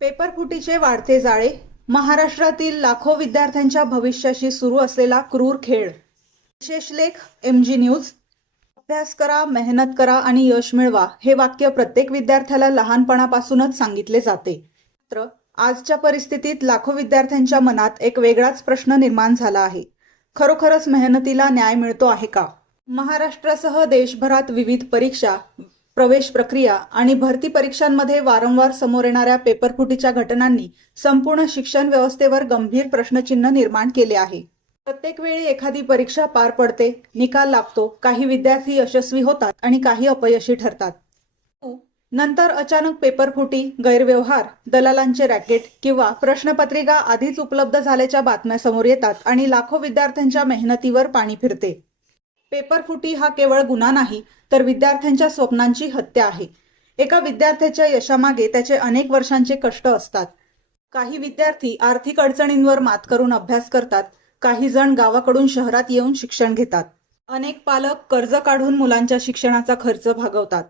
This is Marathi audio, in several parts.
पेपरफुटीचे वाढते जाळे, महाराष्ट्रातील लाखो विद्यार्थ्यांच्या भविष्याशी सुरू असलेला क्रूर खेळ. विशेष लेख MG न्यूज. अभ्यास करा, मेहनत करा आणि यश मिळवा हे वाक्य प्रत्येक विद्यार्थ्याला लहानपणापासूनच सांगितले जाते. मात्र आजच्या परिस्थितीत लाखो विद्यार्थ्यांच्या मनात एक वेगळाच प्रश्न निर्माण झाला आहे. खरोखरच मेहनतीला न्याय मिळतो आहे का? महाराष्ट्रासह देशभरात विविध परीक्षा, प्रवेश प्रक्रिया आणि भरती परीक्षांमध्ये वारंवार समोर येणाऱ्या पेपरफुटीच्या घटनांनी संपूर्ण शिक्षण व्यवस्थेवर गंभीर प्रश्नचिन्ह निर्माण केले आहे. प्रत्येक वेळी एखादी परीक्षा पार पडते, निकाल लागतो, काही विद्यार्थी यशस्वी होतात आणि काही अपयशी ठरतात. नंतर अचानक पेपरफुटी, गैरव्यवहार, दलालांचे रॅकेट किंवा प्रश्नपत्रिका आधीच उपलब्ध झाल्याच्या बातम्या समोर येतात आणि लाखो विद्यार्थ्यांच्या मेहनतीवर पाणी फिरते. पेपरफुटी हा केवळ गुन्हा नाही, तर विद्यार्थ्यांच्या स्वप्नांची हत्या आहे. एका विद्यार्थ्याच्या यशामागे त्याचे अनेक वर्षांचे कष्ट असतात. काही विद्यार्थी आर्थिक अडचणींवर मात करून अभ्यास करतात, काही जण गावाकडून शहरात येऊन शिक्षण घेतात. अनेक पालक कर्ज काढून मुलांच्या शिक्षणाचा खर्च भागवतात.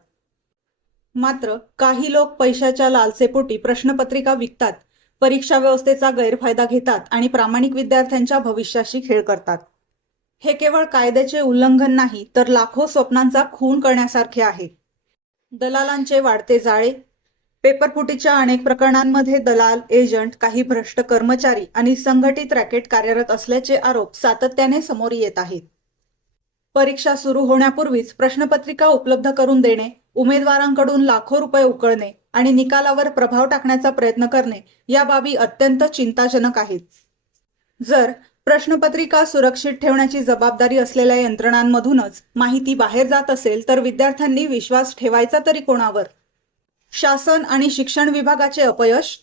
मात्र काही लोक पैशाच्या लालसेपोटी प्रश्नपत्रिका विकतात, परीक्षा व्यवस्थेचा गैरफायदा घेतात आणि प्रामाणिक विद्यार्थ्यांच्या भविष्याशी खेळ करतात. हे केवळ कायद्याचे उल्लंघन नाही, तर लाखो स्वप्नांचा खून करण्यासारखे आहे. दलालांचे वाढते जाळे. पेपरफुटीच्या अनेक प्रकरणांमध्ये दलाल, एजंट, काही भ्रष्ट कर्मचारी आणि संघटित रॅकेट कार्यरत असल्याचे आरोप सातत्याने समोर येत आहेत. परीक्षा सुरू होण्यापूर्वीच प्रश्नपत्रिका उपलब्ध करून देणे, उमेदवारांकडून लाखो रुपये उकळणे आणि निकालावर प्रभाव टाकण्याचा प्रयत्न करणे या बाबी अत्यंत चिंताजनक आहेत. जर प्रश्नपत्रिका सुरक्षित ठेवण्याची जबाबदारी असलेल्या यंत्रणांमधूनच माहिती बाहेर जात असेल, तर विद्यार्थ्यांनी विश्वास ठेवायचा तरी कोणावर? शासन आणि शिक्षण विभागाचे अपयश.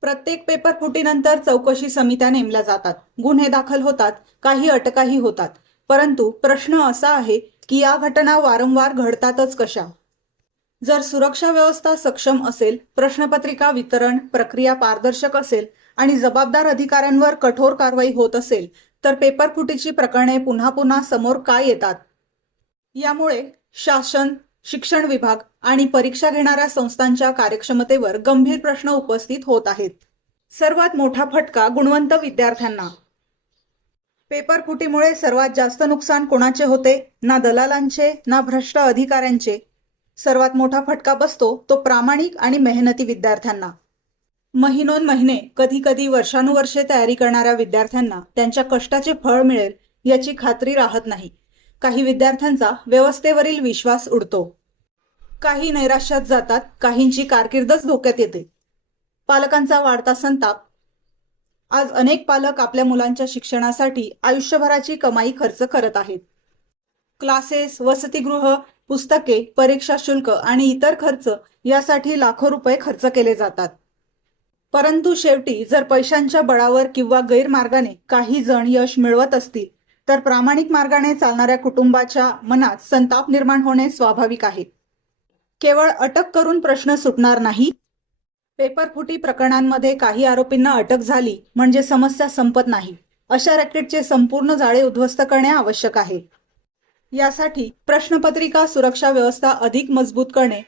प्रत्येक पेपरफुटीनंतर चौकशी समित्या नेमल्या जातात, गुन्हे दाखल होतात, काही अटकाही होतात. परंतु प्रश्न असा आहे की या घटना वारंवार घडतातच कशा? जर सुरक्षा व्यवस्था सक्षम असेल, प्रश्नपत्रिका वितरण प्रक्रिया पारदर्शक असेल आणि जबाबदार अधिकाऱ्यांवर कठोर कारवाई होत असेल, तर पेपरफुटीची प्रकरणे पुन्हा पुन्हा समोर का येतात? यामुळे शासन, शिक्षण विभाग आणि परीक्षा घेणाऱ्या संस्थांच्या कार्यक्षमतेवर गंभीर प्रश्न उपस्थित होत आहेत. सर्वात मोठा फटका गुणवंत विद्यार्थ्यांना. पेपरफुटीमुळे सर्वात जास्त नुकसान कोणाचे होते? ना दलालांचे, ना भ्रष्ट अधिकाऱ्यांचे. सर्वात मोठा फटका बसतो तो प्रामाणिक आणि मेहनती विद्यार्थ्यांना. महिनोन्महिने, कधी कधी वर्षानुवर्षे तयारी करणाऱ्या विद्यार्थ्यांना त्यांच्या कष्टाचे फळ मिळेल याची खात्री राहत नाही. काही विद्यार्थ्यांचा व्यवस्थेवरील विश्वास उडतो. काही नैराश्यात जातात, काहींची कारकीर्दच धोक्यात येते. पालकांचा वाढता संताप. आज अनेक पालक आपल्या मुलांच्या शिक्षणासाठी आयुष्यभराची कमाई खर्च करत आहेत. क्लासेस, वसतिगृह, पुस्तके, परीक्षा शुल्क आणि इतर खर्च यासाठी लाखो रुपये खर्च केले जातात. परंतु शेवटी जर पैशांच्या बळावर किंवा गैरमार्गाने काही जण यश मिळवत असतील, तर प्रामाणिक मार्गाने चालणाऱ्या कुटुंबाच्या मनात संताप निर्माण होणे स्वाभाविक आहे. केवळ अटक करून प्रश्न सुटणार नाही. पेपरफुटी प्रकरणांमध्ये काही आरोपींना अटक झाली म्हणजे समस्या संपत नाही. अशा रॅकेटचे संपूर्ण जाळे उद्ध्वस्त करणे आवश्यक आहे. यासाठी प्रश्नपत्रिका सुरक्षा व्यवस्था अधिक मजबूत करणे,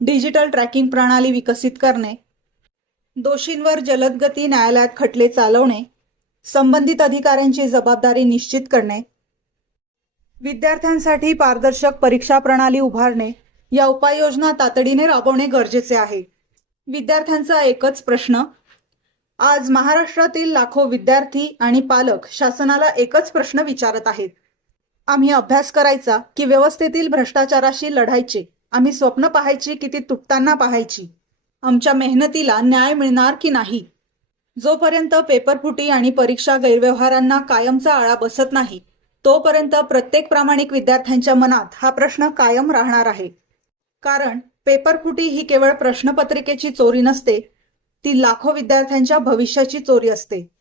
डिजिटल ट्रॅकिंग प्रणाली विकसित करणे, दोषींवर जलद गती न्यायालयात खटले चालवणे, संबंधित अधिकाऱ्यांची जबाबदारी निश्चित करणे, विद्यार्थ्यांसाठी पारदर्शक परीक्षा प्रणाली उभारणे या उपाययोजना तातडीने राबवणे गरजेचे आहे. विद्यार्थ्यांचा एकच प्रश्न. आज महाराष्ट्रातील लाखो विद्यार्थी आणि पालक शासनाला एकच प्रश्न विचारत आहेत. आम्ही अभ्यास करायचा की व्यवस्थेतील भ्रष्टाचाराशी लढायचे? आम्ही स्वप्न पाहायची की ती तुटताना पाहायची? आमच्या मेहनतीला न्याय मिळणार की नाही? जोपर्यंत पेपरफुटी आणि परीक्षा गैरव्यवहारांना कायमचा आळा बसत नाही, तोपर्यंत प्रत्येक प्रामाणिक विद्यार्थ्यांच्या मनात हा प्रश्न कायम राहणार आहे. कारण पेपरफुटी ही केवळ प्रश्नपत्रिकेची चोरी नसते, ती लाखो विद्यार्थ्यांच्या भविष्याची चोरी असते.